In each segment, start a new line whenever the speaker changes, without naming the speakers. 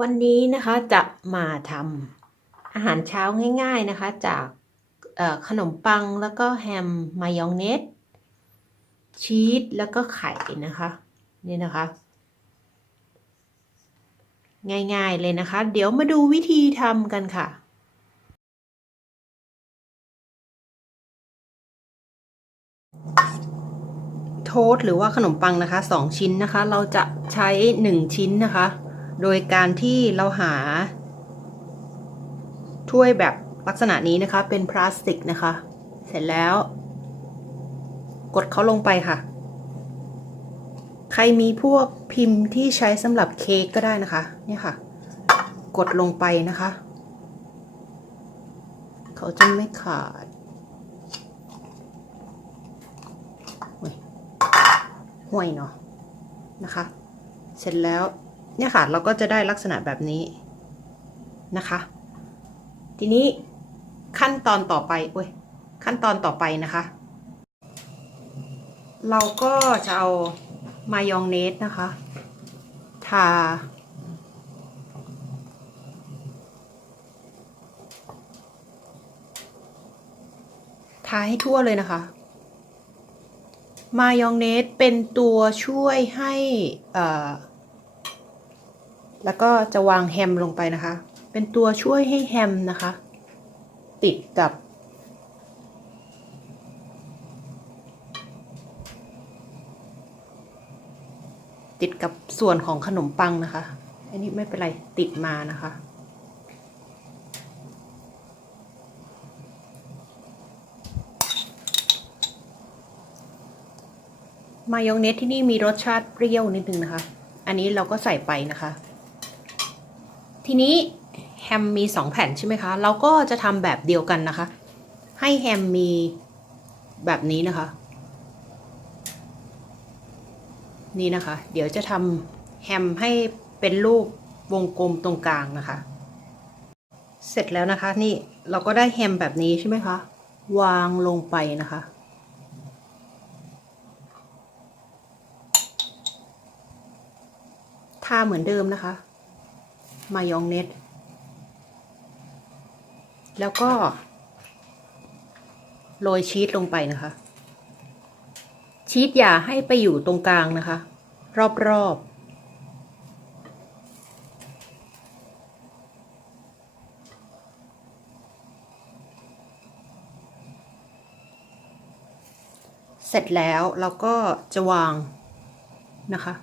วันนี้นะคะจะมาทำอาหารเช้าง่ายๆนะคะ จากขนมปังแล้วก็แฮมมายองเนสชีสแล้วก็ไข่นะคะ นี่นะคะ ง่ายๆเลยนะคะ เดี๋ยวมาดูวิธีทำกันค่ะโทสหรือว่าขนมปังนะคะสองชิ้นนะคะ เราจะใช้หนึ่งชิ้นนะคะ โดยการที่เราหา ถ้วยแบบลักษณะนี้นะคะ เป็นพลาสติกนะคะ เสร็จแล้ว กดเขาลงไปค่ะ ใครมีพวกพิมพ์ที่ใช้สำหรับเค้กก็ได้นะคะ เนี่ยค่ะ กดลงไปนะคะ เขาจะไม่ขาดห่วยเนาะนะคะ เสร็จแล้ว เนี่ยค่ะเราก็จะได้ลักษณะแบบนี้นะคะ ทีนี้ขั้นตอนต่อไปโอ้ยขั้นตอนต่อไปนะคะ เราก็จะเอามายองเนสนะคะทาทาให้ทั่วเลยนะคะ มายองเนสเป็นตัวช่วยให้อ่า แล้วก็จะวางแฮมลงไปนะคะ เป็นตัวช่วยให้แฮมนะคะ ติดกับ ติดกับส่วนของขนมปังนะคะ อันนี้ไม่เป็นไรติดมานะคะมายองเนสที่นี่มีรสชาติเปรี้ยวนิดนึงนะคะ อันนี้เราก็ใส่ไปนะคะ ทีนี้แฮมมีสองแผ่นใช่ไหมคะ เราก็จะทำแบบเดียวกันนะคะ ให้แฮมมีแบบนี้นะคะ นี่นะคะ เดี๋ยวจะทำแฮมให้เป็นรูปวงกลมตรงกลางนะคะ เสร็จแล้วนะคะนี่เราก็ได้แฮมแบบนี้ใช่ไหมคะ วางลงไปนะคะ ทาเหมือนเดิมนะคะ มายองเนสแล้วก็ โรยชีสลงไปนะคะ ชีสอย่าให้ไปอยู่ตรงกลางนะคะ รอบๆเสร็จแล้วเราก็จะวางนะคะ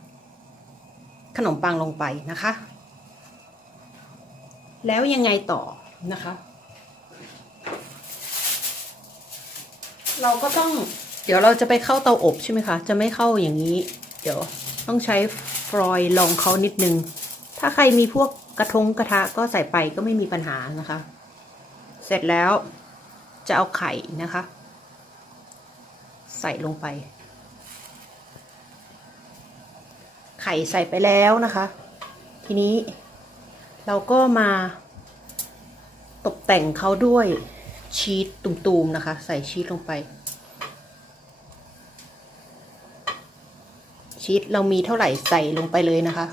ขนมปังลงไปนะคะ แล้วยังไงต่อนะคะ เราก็ต้อง เดี๋ยวเราจะไปเข้าเตาอบใช่ไหมคะ จะไม่เข้าอย่างนี้ เดี๋ยวต้องใช้ฟรอยล์รองเขานิดนึง ถ้าใครมีพวกกระทงกระทะก็ใส่ไปก็ไม่มีปัญหานะคะ เสร็จแล้วจะเอาไข่นะคะ ใส่ลงไป ไข่ใส่ไปแล้วนะคะ ทีนี้ เราก็มาตกแต่งเขาด้วยชีสตุ่มๆนะคะ ใส่ชีสลงไป ชีสเรามีเท่าไหร่ใส่ลงไปเลยนะคะ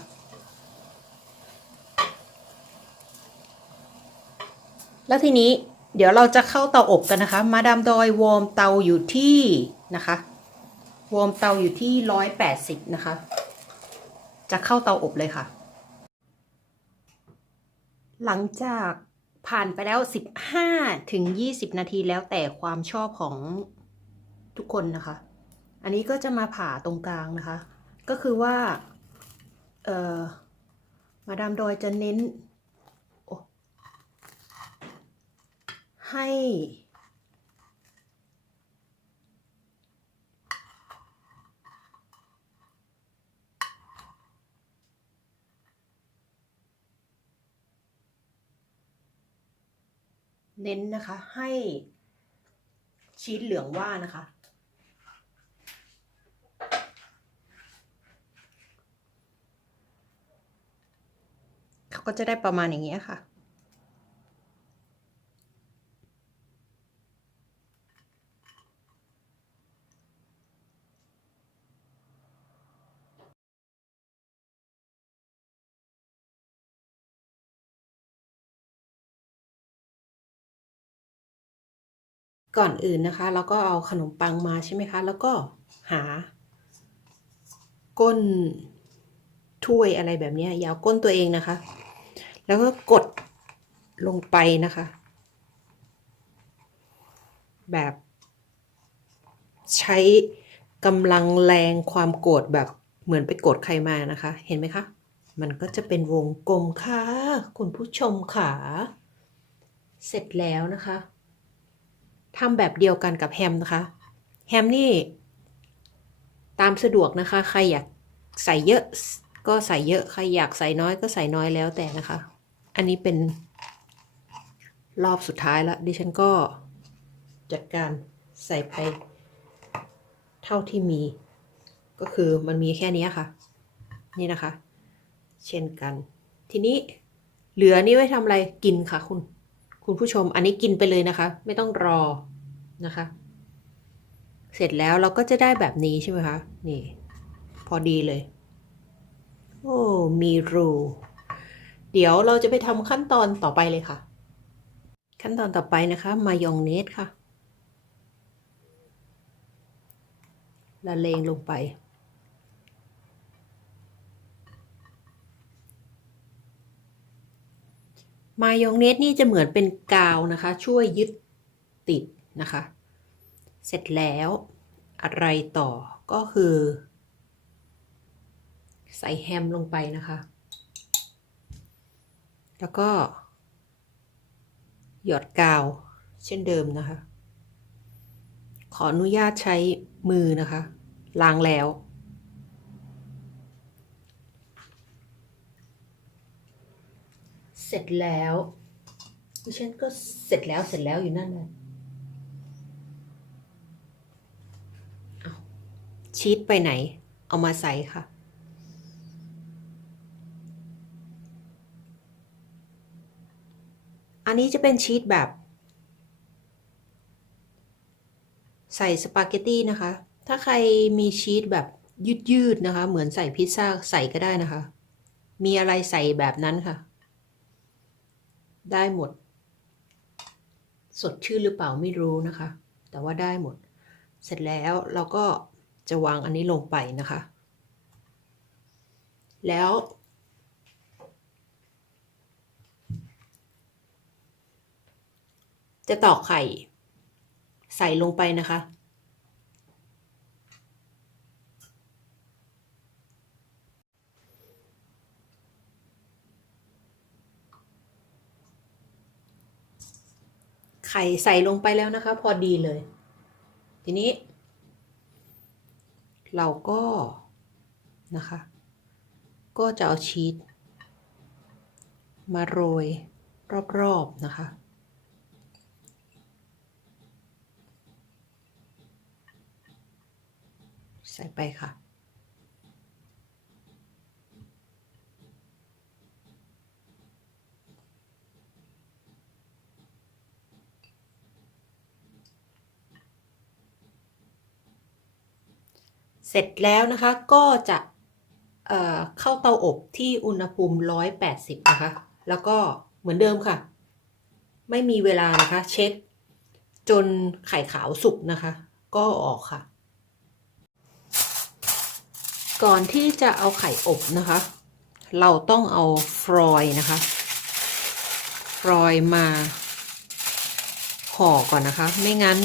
แล้วทีนี้เดี๋ยวเราจะเข้าเตาอบกันนะคะ มาดามดอยวอร์มเตาอยู่ที่นะคะ วอร์มเตาอยู่ที่ร้อยแปดสิบนะคะ จะเข้าเตาอบเลยค่ะ หลังจากผ่านไปแล้ว 15 ถึง 20 นาทีแล้วแต่ความชอบของทุกคนนะคะ อันนี้ก็จะมาผ่าตรงกลางนะคะ ก็คือว่า เอ่อ มาดามดอยจะเน้นให้ เน้นนะคะให้ชีสเหลืองว่านะคะ เขาก็จะได้ประมาณอย่างนี้ค่ะ ก่อนอื่นนะคะ เราก็เอาขนมปังมาใช่ไหมคะ แล้วก็หา ก้นถ้วยอะไรแบบนี้ยอยาวก้นตัวเองนะคะ แล้วก็กดลงไปนะคะ แบบใช้กำลังแรงความโกรธแบบเหมือนไปโกรธใครมานะคะ เห็นไหมคะ มันก็จะเป็นวงกลมค่ะ คุณผู้ชมค่ะ เสร็จแล้วนะคะ ทำแบบเดียวกันกับแฮมนะคะ แฮมนี่ ตามสะดวกนะคะ ใครอยากใส่เยอะก็ใส่เยอะ ใครอยากใส่น้อยก็ใส่น้อยแล้วแต่นะคะ อันนี้เป็นรอบสุดท้ายแล้ว ดิฉันก็จัดการใส่ไปเท่าที่มี ก็คือมันมีแค่นี้ค่ะ นี่นะคะ เช่นกัน ทีนี้เหลือนี่ไว้ทำอะไรกินค่ะคุณ คุณผู้ชมอันนี้กินไปเลยนะคะ ไม่ต้องรอนะคะ เสร็จแล้วเราก็จะได้แบบนี้ใช่ไหมคะ นี่ พอดีเลย โอ้มีรู เดี๋ยวเราจะไปทำขั้นตอนต่อไปเลยค่ะ ขั้นตอนต่อไปนะคะมายองเนสค่ะละเลงลงไป มายองเนสนี่จะเหมือนเป็นกาวนะคะ ช่วยยึดติดนะคะ เสร็จแล้วอะไรต่อก็คือ ใส่แฮมลงไปนะคะ แล้วก็ หยอดกาวเช่นเดิมนะคะ ขออนุญาตใช้มือนะคะ ล้างแล้ว เสร็จแล้วดิฉันก็เสร็จแล้วเสร็จแล้วอยู่นั่นเลยเอาชีสไปไหน เอามาใส่ค่ะ อันนี้จะเป็นชีสแบบ ใส่สปาเกตตี้นะคะ ถ้าใครมีชีสแบบยืดๆนะคะ เหมือนใส่พิซซ่าใส่ก็ได้นะคะ มีอะไรใส่แบบนั้นค่ะ ได้หมด สดชื่นหรือเปล่าไม่รู้นะคะ แต่ว่าได้หมด เสร็จแล้วเราก็จะวางอันนี้ลงไปนะคะ แล้ว จะตอกไข่ใส่ลงไปนะคะ ไข่ใส่ลงไปแล้วนะคะ พอดีเลย ทีนี้ เราก็นะคะ ก็จะเอาชีสมาโรยรอบๆนะคะ ใส่ไปค่ะ เสร็จแล้วนะคะก็จะเเข้าเตาอบที่อุณหภูมิ 180 นะคะ แล้วก็เหมือนเดิมค่ะ ไม่มีเวลานะคะ เช็ค จนไข่ขาวสุกนะคะ ก็ออกค่ะ ก่อนที่จะเอาไข่อบนะคะ เราต้องเอาฟรอยนะคะ ฟรอยมาห่อก่อนนะคะ ไม่งั้น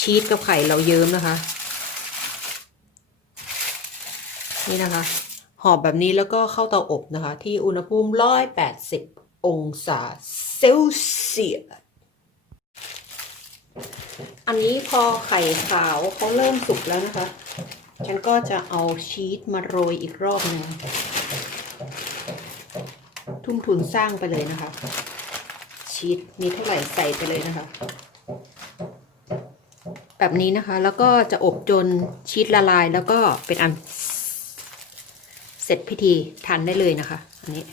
ชีสกับไข่เราเยิ้มนะคะ นี่นะคะห่อแบบนี้แล้วก็เข้าเตาอบนะคะ ที่อุณหภูมิ 180 องศาเซลเซียสอันนี้พอไข่ขาวเขาเริ่มสุกแล้วนะคะ ฉันก็จะเอาชีสมาโรยอีกรอบหนึ่งทุ่มทุนสร้างไปเลยนะคะ ชีสมีเท่าไหร่ใส่ไปเลยนะคะ แบบนี้นะคะแล้วก็จะอบจนชีสละลายแล้วก็เป็นอันเส ร็จพิธีทานได้เลยนะคะ อันนี้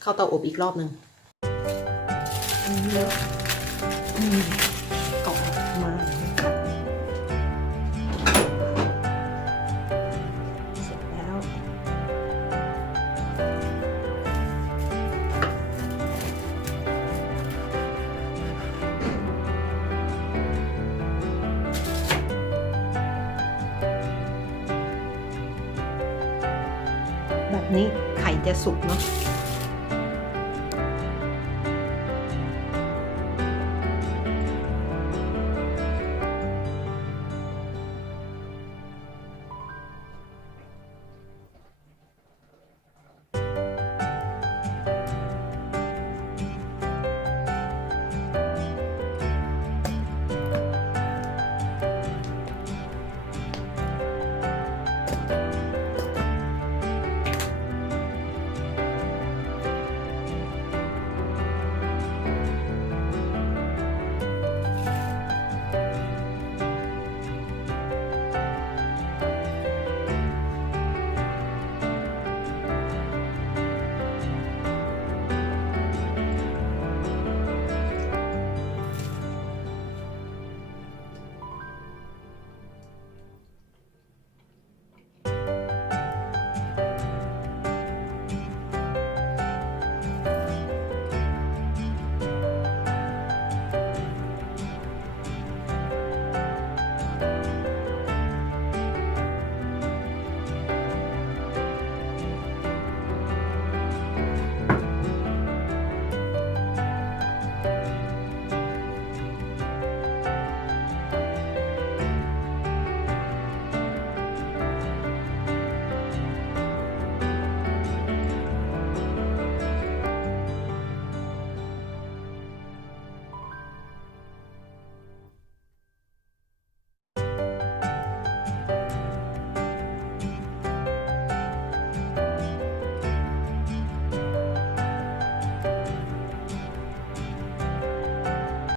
เข้าเตาอบอีกรอบหนึ่ง นี่ไข่จะสุกเนาะ